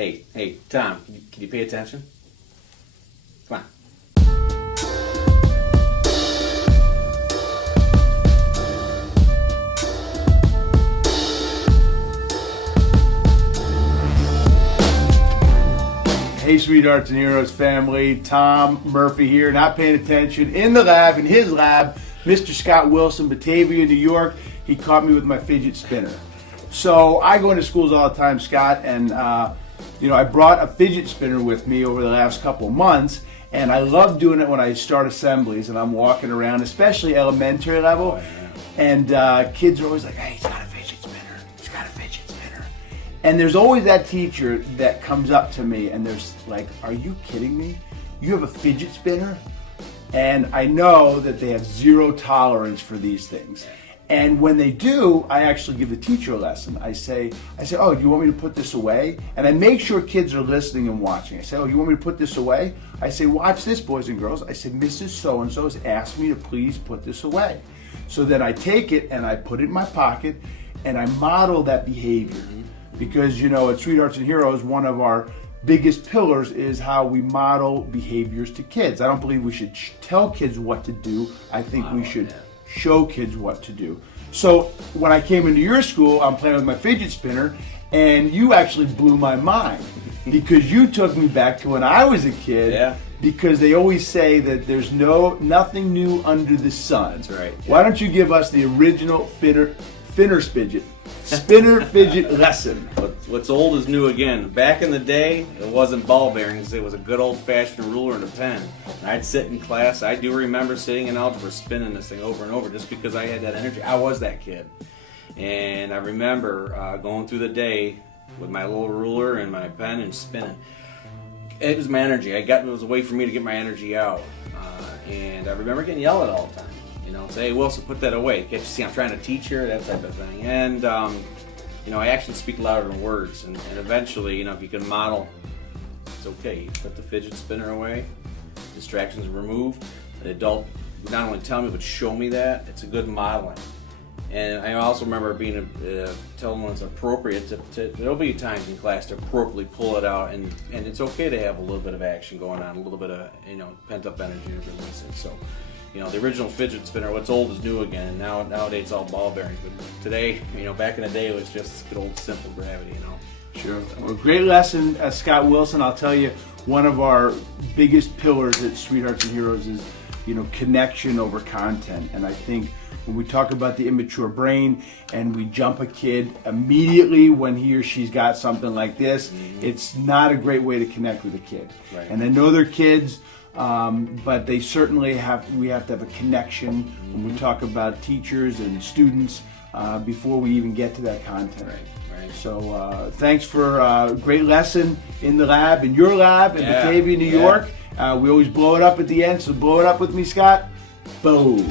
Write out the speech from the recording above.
Hey, Tom, can you pay attention? Come on. Hey, Sweethearts and Heroes family, Tom Murphy here, not paying attention. In the lab, in his lab, Mr. Scott Wilson, Batavia, New York. He caught me with my fidget spinner. So I go into schools all the time, Scott, and I brought a fidget spinner with me over the last couple of months, and I love doing it when I start assemblies and I'm walking around, especially elementary level, and kids are always like, hey, he's got a fidget spinner, he's got a fidget spinner. And there's always that teacher that comes up to me and there's like, are you kidding me? You have a fidget spinner? And I know that they have zero tolerance for these things. And when they do, I actually give the teacher a lesson. I say, oh, do you want me to put this away? And I make sure kids are listening and watching. I say, oh, you want me to put this away? I say, watch this, boys and girls. I say, Mrs. So-and-so has asked me to please put this away. So then I take it and I put it in my pocket and I model that behavior. Because, at Sweethearts and Heroes, one of our biggest pillars is how we model behaviors to kids. I don't believe we should tell kids what to do. I think we should show kids what to do. So when I came into your school, I'm playing with my fidget spinner, and you actually blew my mind because you took me back to when I was a kid. Yeah. Because they always say that there's nothing new under the sun. That's right. Yeah. Why don't you give us the original spinner fidget lesson? What's old is new again. Back in the day, it wasn't ball bearings. It was a good old-fashioned ruler and a pen. And I'd sit in class. I do remember sitting in algebra spinning this thing over and over just because I had that energy. I was that kid. And I remember going through the day with my little ruler and my pen and spinning. It was my energy. It was a way for me to get my energy out. And I remember getting yelled at all the time. Say, hey, Wilson, put that away. Can't you see I'm trying to teach here? That type of thing. And, actions speak louder than words. And eventually, if you can model, it's okay. You put the fidget spinner away, distractions are removed. The adult would not only tell me, but show me that. It's a good modeling. And I also remember being telling when it's appropriate there'll be times in class to appropriately pull it out, and it's okay to have a little bit of action going on, a little bit of pent-up energy to release it. So, the original fidget spinner, what's old is new again, and nowadays it's all ball bearings. But today, back in the day, it was just good old simple gravity, Sure. Well, great lesson, Scott Wilson. I'll tell you, one of our biggest pillars at Sweethearts and Heroes is, connection over content. And I think when we talk about the immature brain and we jump a kid immediately when he or she's got something like this, it's not a great way to connect with a kid. Right. And I know they're kids, but they certainly we have to have a connection when we talk about teachers and students before we even get to that content. Right. So thanks for a great lesson in the lab, in your lab in Batavia, New York. We always blow it up at the end, so blow it up with me, Scott. Boom.